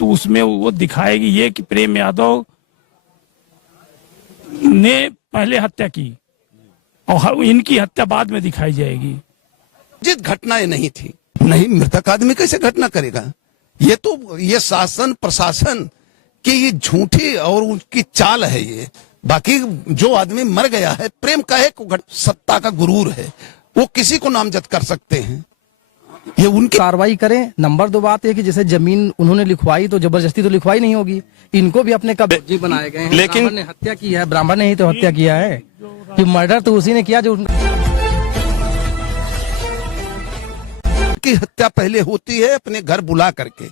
तो उसमें वो दिखाएगी ये कि प्रेम यादव ने पहले हत्या की और इनकी हत्या बाद में दिखाई जाएगी। जित घटनाएं नहीं थी, नहीं मृतक आदमी कैसे घटना करेगा? ये शासन प्रशासन की ये झूठी और उनकी चाल है। ये बाकी जो आदमी मर गया है प्रेम का है, सत्ता का गुरूर है, वो किसी को नामजद कर सकते हैं। ये उनकी कार्रवाई करें। नंबर 2 बात है कि जैसे जमीन उन्होंने लिखवाई तो जबरदस्ती तो लिखवाई नहीं होगी, इनको भी अपने कब्जे बनाए गए हैं। लेकिन ब्राह्मण ने हत्या की है, ब्राह्मण ने ही तो हत्या किया है कि मर्डर तो उसी ने किया जो की हत्या पहले होती है अपने घर बुला करके,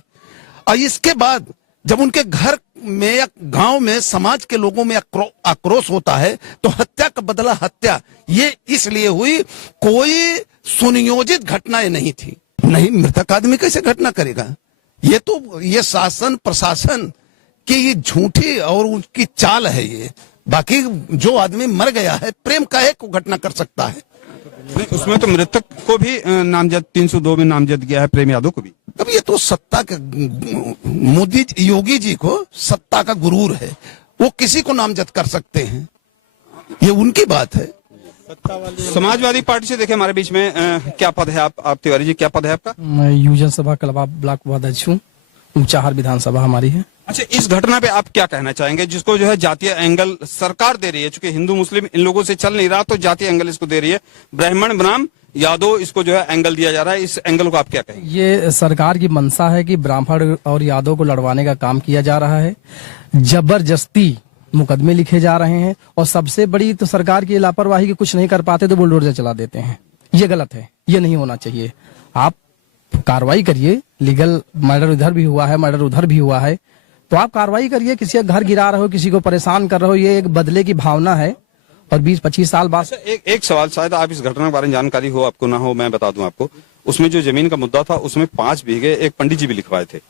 और इसके बाद जब उनके घर में या गांव में समाज के लोगों में आक्रोश होता है तो हत्या का बदला हत्या ये इसलिए हुई, कोई सुनियोजित घटनाएं नहीं थी। नहीं मृतक आदमी कैसे घटना करेगा? ये शासन प्रशासन की ये झूठी और उनकी चाल है। ये बाकी जो आदमी मर गया है प्रेम का है को घटना कर सकता है। उसमें तो मृतक को भी नामजद 302 में नामजद किया है, प्रेम यादव को भी। अब ये तो सत्ता का मोदी योगी जी को सत्ता का गुरूर है, वो किसी को नामजद कर सकते हैं, ये उनकी बात है। समाजवादी पार्टी से देखे हमारे बीच में क्या पद है? आप तिवारी जी क्या पद है आपका? मैं यूजन सभा कलवा ब्लॉक उपाध्यक्ष हूँ, ऊंचाहार विधानसभा हमारी है। अच्छा, इस घटना पे आप क्या कहना चाहेंगे, जिसको जो है जातीय एंगल सरकार दे रही है? चूंकि हिंदू मुस्लिम इन लोगों से चल नहीं रहा तो जातीय एंगल इसको दे रही है, ब्राह्मण बनाम यादव इसको जो है एंगल दिया जा रहा है, इस एंगल को आप क्या कहेंगे? ये सरकार की मंशा है कि ब्राह्मण और यादव को लड़वाने का काम किया जा रहा है, जबरदस्ती मुकदमे लिखे जा रहे हैं, और सबसे बड़ी तो सरकार की लापरवाही की कुछ नहीं कर पाते तो बुलडोजर चला देते हैं। ये गलत है, ये नहीं होना चाहिए। आप कार्रवाई करिए, लीगल मर्डर इधर भी हुआ है, मर्डर उधर भी हुआ है, तो आप कार्रवाई करिए। किसी का घर गिरा रहे हो, किसी को परेशान कर रहे हो, ये एक बदले की भावना है। और 20-25 साल बाद एक सवाल, शायद आप इस घटना के बारे में जानकारी हो आपको ना हो, मैं बता दूं आपको। उसमें जो जमीन का मुद्दा था उसमें 5 बीघे एक पंडित जी भी लिखवाए थे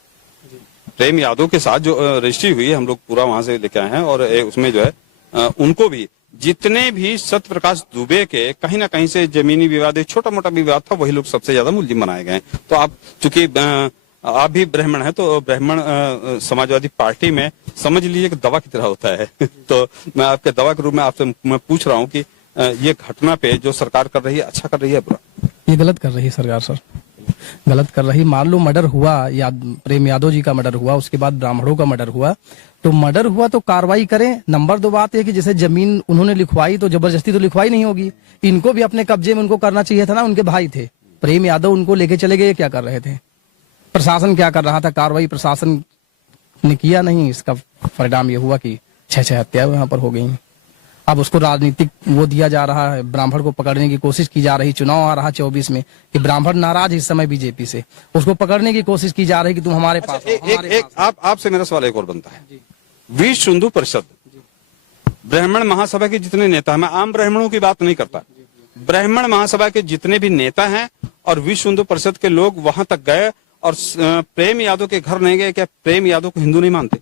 प्रेम यादव के साथ, जो रजिस्ट्री हुई है, हम लोग पूरा वहां से लेके आए हैं। और उसमें जो है उनको भी जितने भी सत्य प्रकाश दुबे के कहीं ना कहीं से जमीनी विवाद, छोटा मोटा विवाद था, वही लोग सबसे ज्यादा मुलजिम बनाए गए। तो आप चूंकि आप भी ब्राह्मण हैं, तो ब्राह्मण समाजवादी पार्टी में समझ लीजिए कि दवा की तरह होता है। तो मैं आपके दवा के रूप में आपसे मैं पूछ रहा हूँ कि ये घटना पे जो सरकार कर रही है, अच्छा कर रही है बुरा? ये गलत कर रही है सरकार सर, गलत कर रही। मान लो मर्डर हुआ, या प्रेम यादव जी का मर्डर हुआ, उसके बाद ब्राह्मणों का मर्डर हुआ, तो मर्डर हुआ तो कार्रवाई करें। नंबर 2 बात है कि जैसे जमीन उन्होंने लिखवाई तो जबरदस्ती तो लिखवाई नहीं होगी, इनको भी अपने कब्जे में उनको करना चाहिए था ना। उनके भाई थे प्रेम यादव, उनको लेके चले गए, क्या कर रहे थे? प्रशासन क्या कर रहा था? कार्रवाई प्रशासन ने किया नहीं, इसका परिणाम ये हुआ कि 6 हत्याएं यहाँ पर हो गई। अब उसको राजनीतिक वो दिया जा रहा है, ब्राह्मण को पकड़ने की कोशिश की जा रही। चुनाव आ रहा 24 में कि ब्राह्मण नाराज इस समय बीजेपी से, उसको पकड़ने की कोशिश की जा रही कि तुम हमारे पास। आपसे मेरा सवाल एक और बनता है, विश्व हिंदू परिषद ब्राह्मण महासभा के जितने नेता हैं, मैं आम ब्राह्मणों की बात नहीं करता, ब्राह्मण महासभा के जितने भी नेता हैं और विश्व हिंदू परिषद के लोग वहां तक गए और प्रेम यादव के घर नहीं गए? क्या प्रेम यादव को हिंदू नहीं मानते?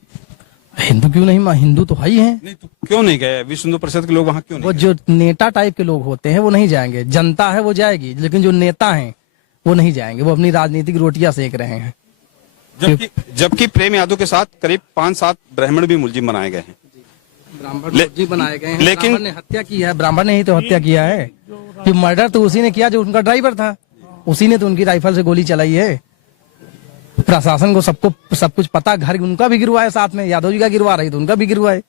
हिंदू क्यों नहीं? हिंदू तो है ही है। नहीं तो क्यों नहीं गए विश्व हिंदू परिषद के लोग वहां? क्यों नहीं? वो जो नेता टाइप के लोग होते हैं वो नहीं जाएंगे, जनता है वो जाएगी, लेकिन जो नेता हैं वो नहीं जाएंगे, वो अपनी राजनीतिक रोटियां सेक रहे हैं। जबकि प्रेम यादव के साथ करीब 5-7 ब्राह्मण भी मुलजिम बनाए गए हैं, ब्राह्मण बनाए गए हैं। लेकिन ब्राह्मण ने हत्या की है, ब्राह्मण ने ही तो हत्या किया है कि मर्डर तो उसी ने किया जो उनका ड्राइवर था, उसी ने तो उनकी राइफल से गोली चलाई है। प्रशासन को सब कुछ पता, घर उनका भी गिरवाए, साथ में यादव जी का गिरवा रही तो उनका भी गिरवाए।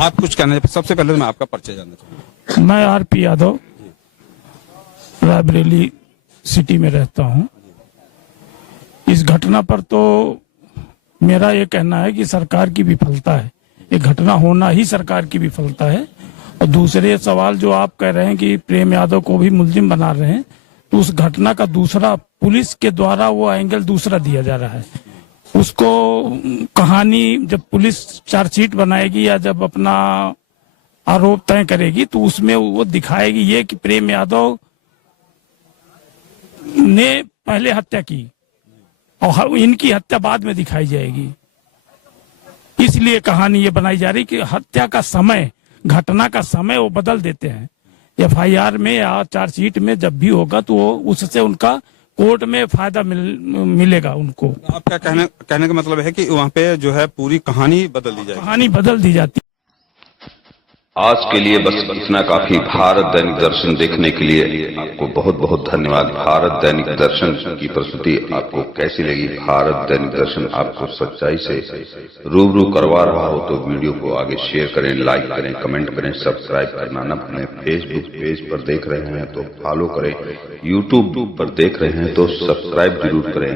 आप कुछ कहना? सबसे पहले मैं आपका परिचय जानना चाहूंगा। मैं RP यादव, रायबरेली सिटी में रहता हूँ। इस घटना पर तो मेरा ये कहना है कि सरकार की विफलता है, ये घटना होना ही सरकार की विफलता है। और दूसरे सवाल जो आप कह रहे हैं कि प्रेम यादव को भी मुलजिम बना रहे हैं, तो उस घटना का दूसरा, पुलिस के द्वारा वो एंगल दूसरा दिया जा रहा है। उसको कहानी जब पुलिस चार्जशीट बनाएगी या जब अपना आरोप तय करेगी तो उसमें वो दिखाएगी ये कि प्रेम यादव ने पहले हत्या की और इनकी हत्या बाद में दिखाई जाएगी। इसलिए कहानी ये बनाई जा रही कि हत्या का समय, घटना का समय वो बदल देते हैं। FIR में या चार्जशीट में जब भी होगा तो वो उससे उनका कोर्ट में फायदा मिलेगा उनको। आपका कहने का मतलब है कि वहाँ पे जो है पूरी कहानी बदल दी जाएगी। कहानी बदल दी जाती। आज के लिए बस इतना काफी। भारत दैनिक दर्शन देखने के लिए आपको बहुत बहुत धन्यवाद। भारत दैनिक दर्शन की प्रस्तुति आपको कैसी लगी? भारत दैनिक दर्शन आपको सच्चाई से रूबरू करवा रहा हो तो वीडियो को आगे शेयर करें, लाइक करें, कमेंट करें, सब्सक्राइब करना न भूलें। फेसबुक पेज पर देख रहे हैं तो फॉलो करें, यूट्यूब पर देख रहे हैं तो सब्सक्राइब जरूर करें।